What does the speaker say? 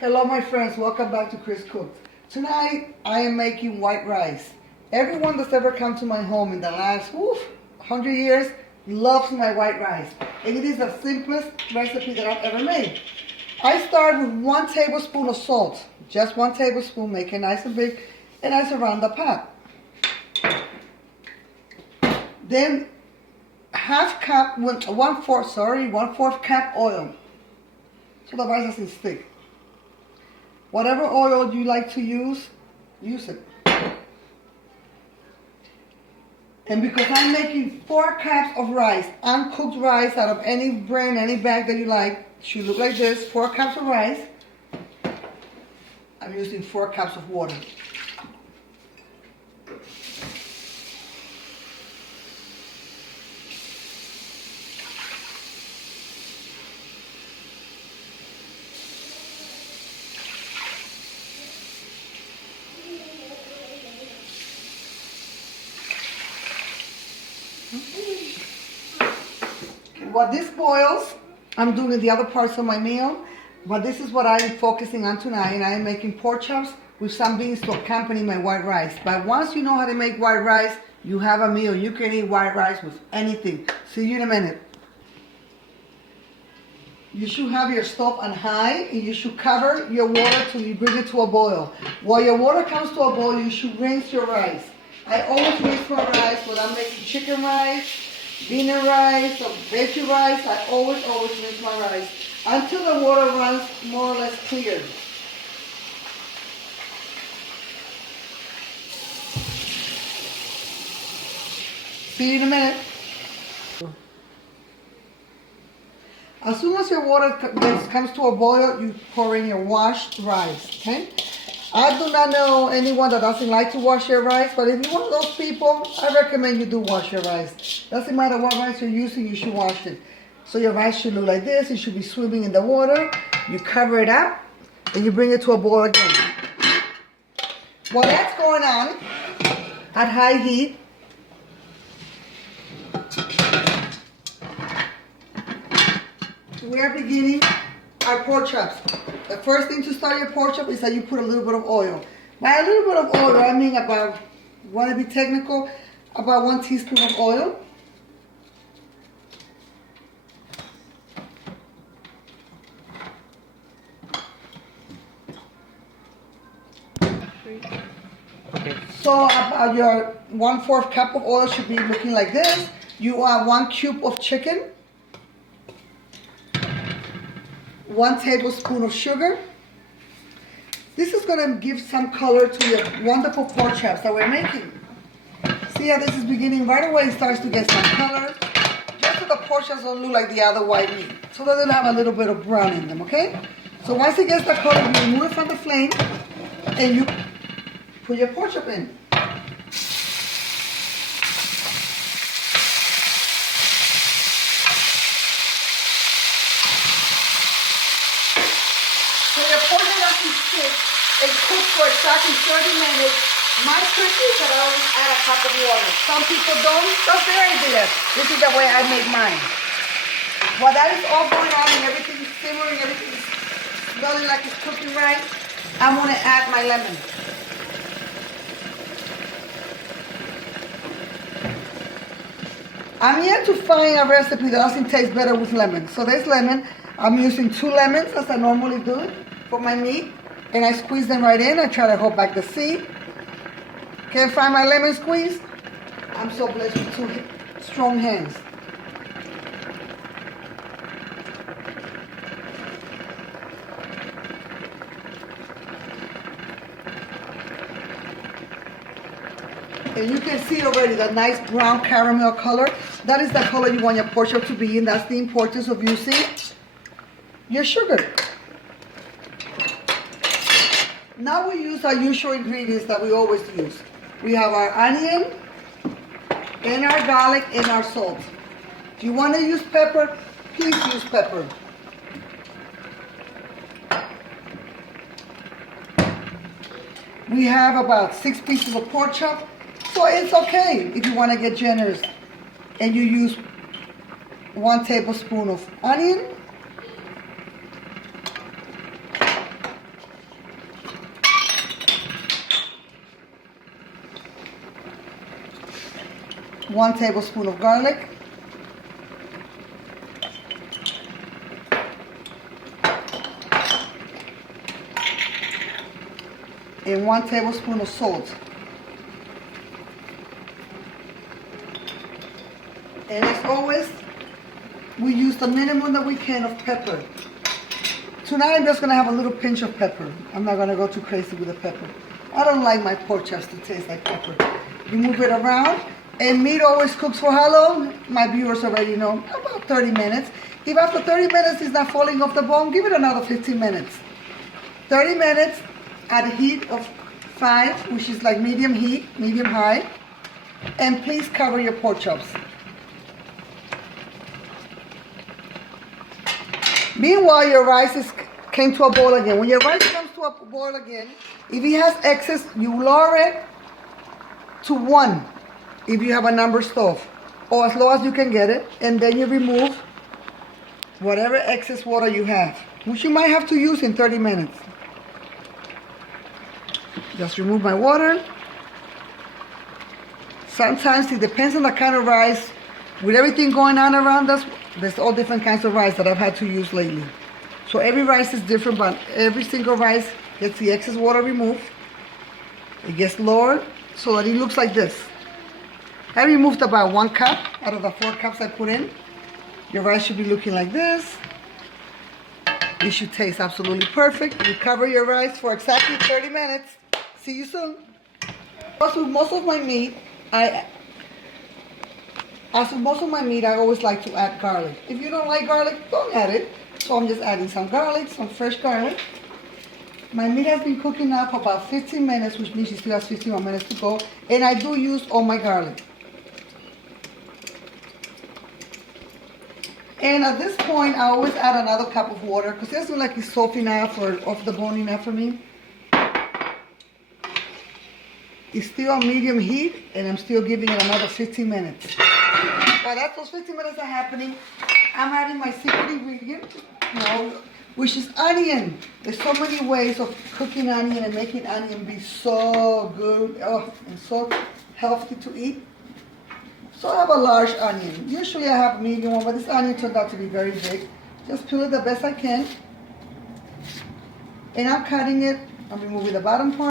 Hello my friends, welcome back to Chris Cooks. Tonight I am making white rice. Everyone that's ever come to my home in the last 100 years loves my white rice. And it is the simplest recipe that I've ever made. I start with 1 tablespoon of salt. Just 1 tablespoon, make it nice and big, and I surround the pot. Then one fourth cup oil. So the rice doesn't stick. Whatever oil you like to use it. And because I'm making 4 cups of rice, uncooked rice out of any brand, any bag that you like, it should look like this, 4 cups of rice. I'm using 4 cups of water. While this boils, I'm doing the other parts of my meal, but this is what I'm focusing on tonight, and I am making pork chops with some beans to accompany my white rice. But once you know how to make white rice, you have a meal. You can eat white rice with anything. See you in a minute. You should have your stove on high, and you should cover your water till you bring it to a boil. While your water comes to a boil, you should rinse your rice. I always rinse my rice when I'm making chicken rice, bean rice, or veggie rice. I always rinse my rice until the water runs more or less clear. See you in a minute. As soon as your water comes to a boil, you pour in your washed rice, okay? I do not know anyone that doesn't like to wash your rice, but if you're one of those people, I recommend you do wash your rice. Doesn't matter what rice you're using, you should wash it. So your rice should look like this. It should be swimming in the water. You cover it up, and you bring it to a boil again. While that's going on, at high heat, we are beginning our pork chops. The first thing to start your pork chop is that you put a little bit of oil. By a little bit of oil, I mean about, want to be technical, about 1 teaspoon of oil. Okay. So about your 1/4 cup of oil should be looking like this. You add 1 cube of chicken, 1 tablespoon of sugar. This is going to give some color to your wonderful pork chops that we're making. See how this is beginning right away, it starts to get some color. Just so the pork chops don't look like the other white meat. So that they'll have a little bit of brown in them, okay? So once it gets that color, you remove it from the flame and you put your pork chop in. And cook for exactly 30 minutes. My trick is that I always add a cup of water. Some people don't. That's their idea. This is the way I make mine. While that is all going on and everything is simmering, everything is smelling like it's cooking right, I'm going to add my lemon. I'm yet to find a recipe that doesn't taste better with lemon. So this lemon, I'm using 2 lemons as I normally do for my meat. And I squeeze them right in. I try to hold back the seed. Can't find my lemon squeeze? I'm so blessed with 2 strong hands. And you can see already the nice brown caramel color. That is the color you want your pork chop to be in. That's the importance of using your sugar. Now we use our usual ingredients that we always use. We have our onion, and our garlic, and our salt. If you want to use pepper, please use pepper. We have about 6 pieces of pork chop, so it's okay if you want to get generous. And you use 1 tablespoon of onion, 1 tablespoon of garlic, and 1 tablespoon of salt. And as always, we use the minimum that we can of pepper. Tonight I'm just gonna have a little pinch of pepper. I'm not gonna go too crazy with the pepper. I don't like my pork chops to taste like pepper. You move it around, and meat always cooks for how long? My viewers already know, about 30 minutes. If after 30 minutes it's not falling off the bone, give it another 15 minutes. 30 minutes at a heat of 5, which is like medium heat, medium high. And please cover your pork chops. Meanwhile, your rice came to a boil again. When your rice comes to a boil again, if it has excess, you lower it to 1 if you have a number stove, or as low as you can get it, and then you remove whatever excess water you have, which you might have to use in 30 minutes. Just remove my water. Sometimes it depends on the kind of rice. With everything going on around us, there's all different kinds of rice that I've had to use lately. So every rice is different, but every single rice gets the excess water removed. It gets lowered so that it looks like this. I removed about 1 cup out of the 4 cups I put in. Your rice should be looking like this. It should taste absolutely perfect. You cover your rice for exactly 30 minutes. See you soon. As with most of my meat, I always like to add garlic. If you don't like garlic, don't add it. So I'm just adding some garlic, some fresh garlic. My meat has been cooking now for about 15 minutes, which means it still has 15 more minutes to go. And I do use all my garlic. And at this point, I always add another cup of water because it doesn't look like it's soft enough or off the bone enough for me. It's still on medium heat, and I'm still giving it another 15 minutes. While those 15 minutes are happening, I'm adding my secret ingredient, which is onion. There's so many ways of cooking onion and making onion be so good and so healthy to eat. So I have a large onion. Usually I have a medium one, but this onion turned out to be very big. Just peel it the best I can. And I'm cutting it. I'm removing the bottom part.